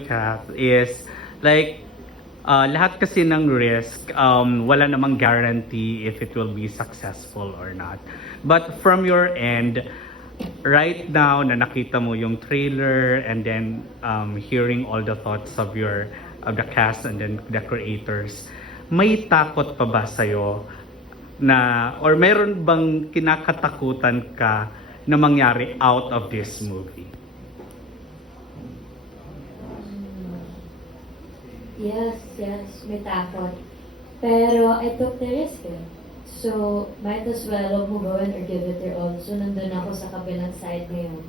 Kat, is like lahat kasi ng risk, wala namang guarantee if it will be successful or not. But from your end, right now na nakita mo yung trailer and then hearing all the thoughts of the cast and then the creators, may takot pa ba sa'yo na or meron bang kinakatakutan ka na mangyari out of this movie? Yes, may takot. Pero I took the risk eh. So, might as well move on or give it your all. So, nandun ako sa kabilang side ngayon.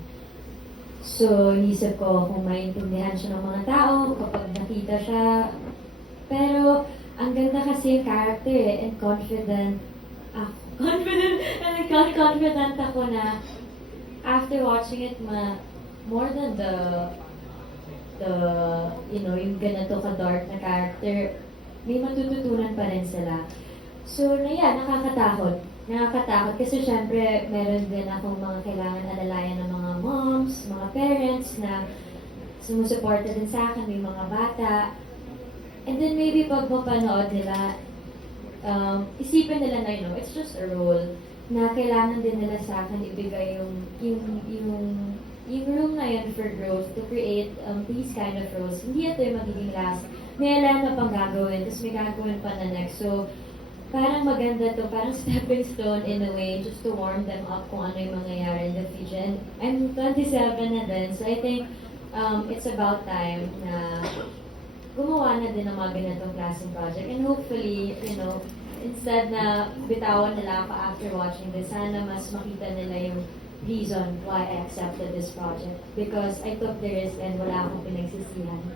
So, inisip ko kung maintindihan siya ng mga tao, kapag nakita siya. Pero, ang ganda kasi yung character eh, and confident. Confident ako na after watching it, more than the yung ganito ka-dark na character, may matututunan pa rin sila. So, nakakatakot. Nakakatakot kasi syempre, meron din akong mga kailangan alalayan ng mga moms, mga parents na sumusuporta din sa akin, may mga bata. And then maybe pag mapanood nila, isipin nila na, it's just a role na kailangan din nila sa akin ibigay yung room na yun for growth to create these kind of roles. Hindi ito yung magiging last. May alam na pang gagawin, tapos may gagawin pa na next. So, parang maganda to, parang stepping stone in a way, just to warm them up kung ano yung mangyayari in the future. And I'm 27 na din, so I think it's about time na gumawa na din ng mga ganitong klaseng project. And hopefully, instead na bitawan nila ako after watching this, sana mas makita nila yung reason why I accepted this project. Because I took the risk and wala akong pinagsisihan.